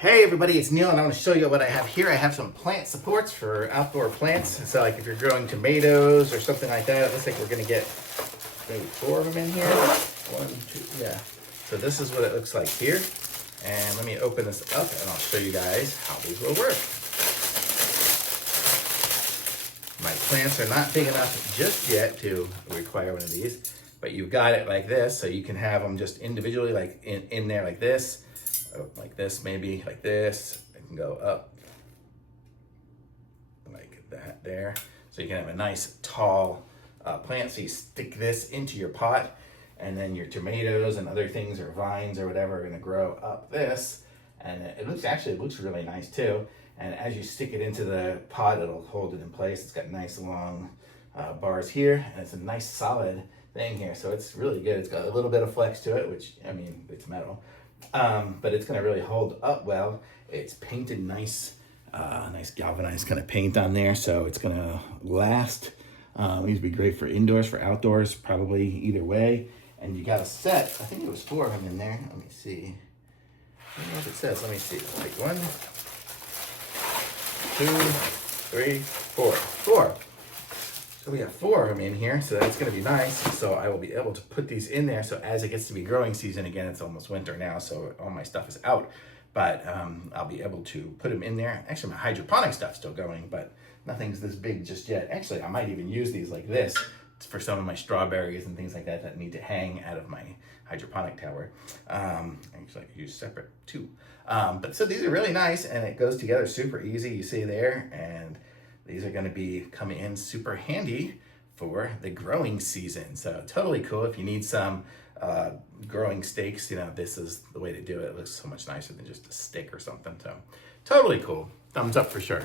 Hey everybody, it's Neil and I want to show you what I have here. I have some plant supports for outdoor plants. So like if you're growing tomatoes or something like that, it looks like we're going to get maybe 4 of them in here. 1, 2, yeah. So this is what it looks like here. And let me open this up and I'll show you guys how these will work. My plants are not big enough just yet to require one of these, but you've got it like this, so you can have them just individually like in there like this. Like this, maybe like this. It can go up like that there. So you can have a nice tall plant. So you stick this into your pot and then your tomatoes and other things or vines or whatever are gonna grow up this. And it looks really nice too. And as you stick it into the pot, it'll hold it in place. It's got nice long bars here and it's a nice solid thing here. So it's really good. It's got a little bit of flex to it, which, I mean, it's metal. But it's gonna really hold up well. It's painted nice, nice galvanized kind of paint on there, so it's gonna last. These would be great for indoors, for outdoors, probably either way. And you got a set, I think it was 4 of them in there. Let me see. I don't know what it says. Let me see. Like 1, 2, 3, 4. 4. So we have 4 of them in here, so that's gonna be nice. So I will be able to put these in there. So as it gets to be growing season, again, it's almost winter now, so all my stuff is out. But I'll be able to put them in there. Actually, my hydroponic stuff's still going, but nothing's this big just yet. Actually, I might even use these like this for some of my strawberries and things like that that need to hang out of my hydroponic tower. Actually, I could use separate too. But so these are really nice, and it goes together super easy. You see there, and these are going to be coming in super handy for the growing season. So totally cool. If you need some growing stakes, you know, this is the way to do it. It looks so much nicer than just a stick or something. So totally cool. Thumbs up for sure.